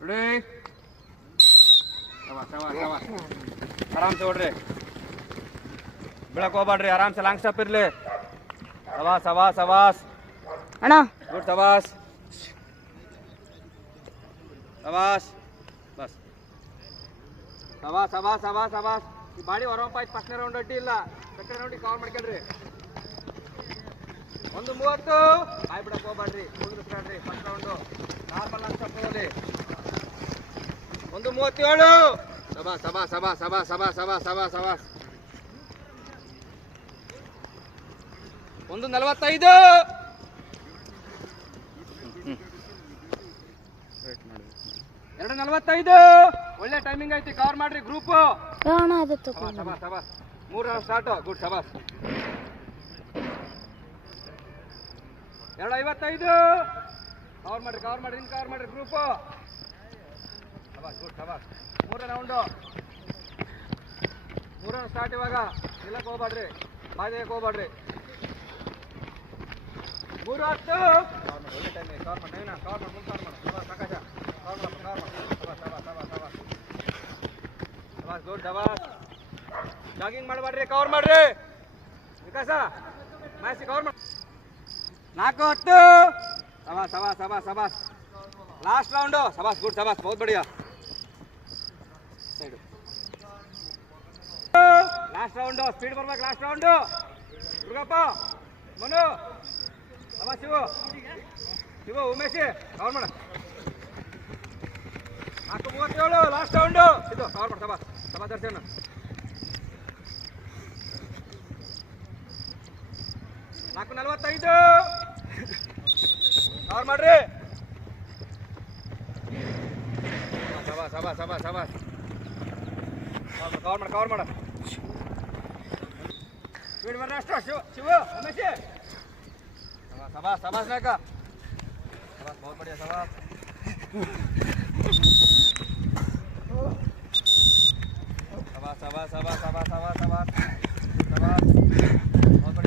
ready शाबाश शाबाश शाबाश आराम से ಓಡ್ರಿ ಬೆಳಕ್ ಹೋಗ್ಬೇಡ್ರಿ ಆರಾಮ್ से ಲಾಂಗ್ ಸ್ಟಾಪ್ ಇರ್ಲಿ शाबाश शाबाश शाबाश ಅಣ್ಣ गुड शाबाश शाबाश बस शाबाश शाबाश शाबाश शाबाश ಈ ಬಾಡಿ ಹೊರಂಪ ಆಯ್ತು ಫಸ್ಟ್ನೇ ರೌಂಡ್ ಅಡ್ಡಿ ಇಲ್ಲ ಸೆಕೆಂಡ್ ರೌಂಡಿಗೆ ಕವರ್ ಮಾಡ್ಕೊಳ್ರಿ 1:30 ಆಯ್ ಬಿಡಕ್ ಹೋಗ್ಬೇಡ್ರಿ ಮುಗಿಸ್ಕೊಳ್ರಿ first round normal long stop ಹೋಗ್ಲಿ 1:37 शाबाश शाबाश शाबाश शाबाश शाबाश शाबाश शाबाश शाबाश 1:45 2:45 ಒಳ್ಳೆ ಟೈಮಿಂಗ್ ಐತಿ ಕವರ್ ಮಾಡ್ರಿ ಗ್ರೂಪ್ ಅಣ್ಣ ಅದು ತಗೊಂಡು शाबाश शाबाश 3 ರೌಂಡ್ ಸ್ಟಾರ್ಟ್ ಗುಡ್ शाबाश 2:55 ಕವರ್ ಮಾಡ್ರಿ ಇನ್ ಕವರ್ ಮಾಡ್ರಿ ಗ್ರೂಪ್ शाबाश ಗುಡ್ शाबाश 3 ರೌಂಡ್ ಸ್ಟಾರ್ಟ್ ಇವಾಗ ನಿಲ್ಲಕ್ಕೆ ಹೋಗ್ಬೇಡ್ರಿ ಬಾಜೆಗೆ ಹೋಗ್ಬೇಡ್ರಿ 3:10 ಒಳ್ಳೆ ಟೈಮ್ ಕವರ್ ಮಾಡಿ ಮುಂದೆ ಸಾಕಾಶ ಕವರ್ ಮಾಡಿ शाबाश गुड शाबाश ಜಾಗಿಂಗ್ ಮಾಡಬೇಡ್ರಿ ಕವರ್ ಮಾಡ್ರಿ ವಿಕಾಸ ಮ್ಯಾಚ್ ಕವರ್ ಮಾಡಿ 4:10 शाबाश शाबाश शाबाश शाबाश लास्ट राउंड शाबाश गुड शाबाश बहुत बढ़िया साइड लास्ट राउंड स्पीड ಬರ್ಬೇಕು लास्ट राउंड ದುರ್ಗಪ್ಪ ಮನು शाबाश ಶಿವ ಉಮೇಶ್ ಕವರ್ ಮಾಡ 4:37 लास्ट राउंड ಇದು ಕವರ್ ಮಾಡಿ शाबाश शाबाश ದರ್ಶನ್ 4:45 ಕವರ್ ಮಾಡ್ರಿ शाबाश शाबाश शाबाश शाबाश ಕವರ್ ಮಾಡ ಸ್ಪೀಡ್ ಬರ್ರಿ ಅಷ್ಟು ಶಿವ ಉಮೇಶ್ शाबाश शाबाश नायका शाबाश बहुत बढ़िया शाबाश शाबाश शाबाश शाबाश शाबाश शाबाश शाबाश शाबाश बहुत बढ़िया